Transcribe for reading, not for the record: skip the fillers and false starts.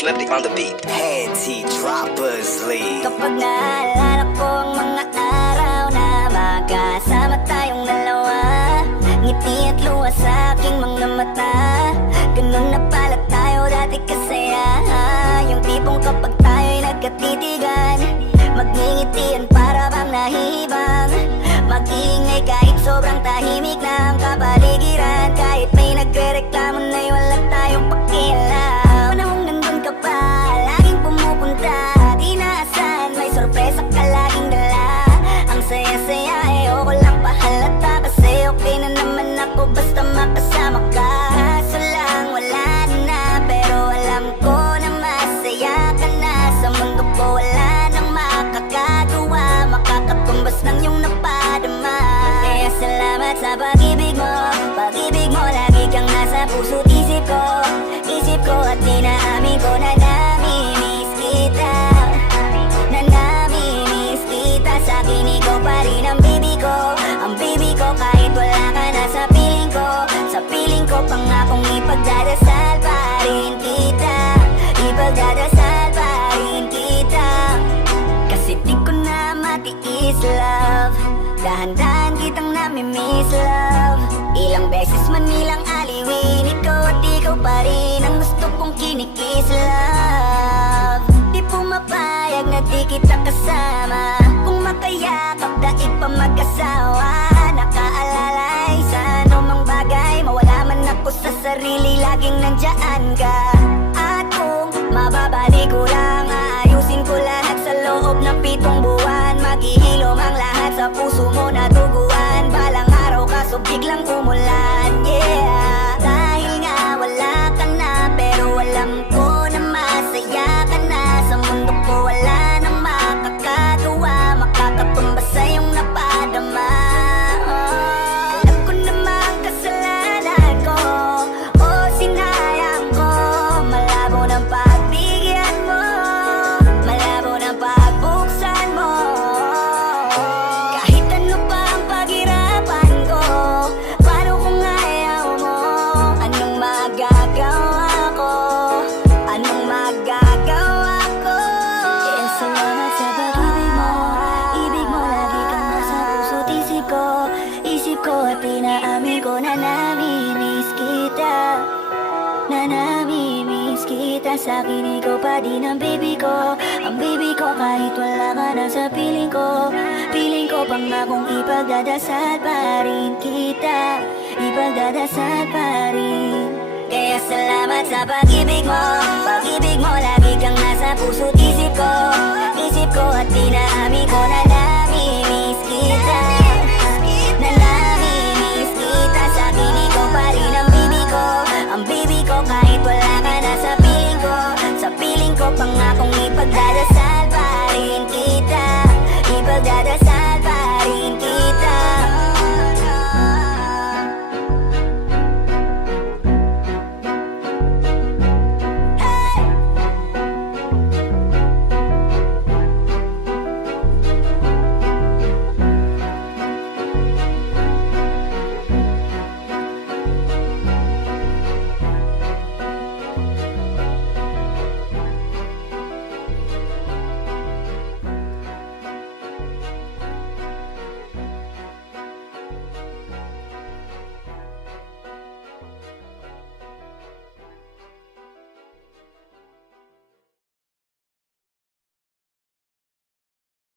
Flippy on the beat. Head Droppers League. Kapag naalala ko ang mga araw na magkasama tayong dalawa, ngiti at luha sa aking mga mata. Ganun na pala tayo dati kasaya. Yung tipong kapag tayo'y nagkatitigan, magngingitian para bang nahihibang. Mag-iingay kahit sobrang tahimik na ang kapaligiran. Kahit may nagre-reklamo na'y wala tayong pakialam. Panahong nandun ka pa, laging pumupunta, di naasahan, may sorpresa ka laging dala. Ang saya-saya ayoko lang pahalata, kasi okay na naman ako basta makasama ka. Kaso lang wala na, pero alam ko na masaya ka na. Sa mundo ko wala nang makakagawa, makakatumbas ng iyong napadama. Kaya salamat sa pag-ibig mo, pag-ibig mo lagi kang nasa puso't isip ko. Isip ko at dinaamin ko na namimiss kita, na namimiss kita. Sa akin ikaw pa rin ang baby ko, ang baby ko kahit wala ka na sa piling ko. Sa piling ko pangakong ipagdadasal pa rin kita, ipagdadasal pa rin kita. Kasi di ko na matiis love, dahan-dahan kitang namimiss love. Ilang beses man nilang aliwin, ikaw at ikaw pa rin ang gusto kong kinikiss love. Di pumapayag na di kita kasama, kung makayakap daig pa mag-asawa. Nakaalalay sa anumang bagay, mawala man ako sa sarili, laging nandyan ka. At kung mababalik ko lang, aayusin ko lahat sa loob ng 7 buwan. Maghihilom ang lahat sa puso mo na duguan. Balang araw kaso biglang umulan, yeah. Dahil nga wala ka na, pero alam ko na masaya ka na. Sa mundo ko wala nang makakagawa, makakatumbas sa iyong napadama. Alam ko namang kasalanan ko, o sinayang ko. Malabo ng pagbigyan mo, malabo ng pagbuksan mo. Kahit ano pa ang paghirapan ko, paano kung ayaw mo? Anong magagawa ko? Anong magagawa ko? Kaya salamat sa pag-ibig mo, ibig mo lagi kang nasa puso't isip ko. Isip ko at inaamin ko na namimiss kita, na namimiss kita. Sa akin ikaw pa din ang baby ko, ang baby ko kahit wala ka na sa piling ko. Piling ko pangakong ipagdadasal pa rin kita, ipagdadasal pa rin. Kaya salamat sa pag-ibig mo, pag-ibig mo lagi kang nasa puso't isip ko. Isip ko at dinaamin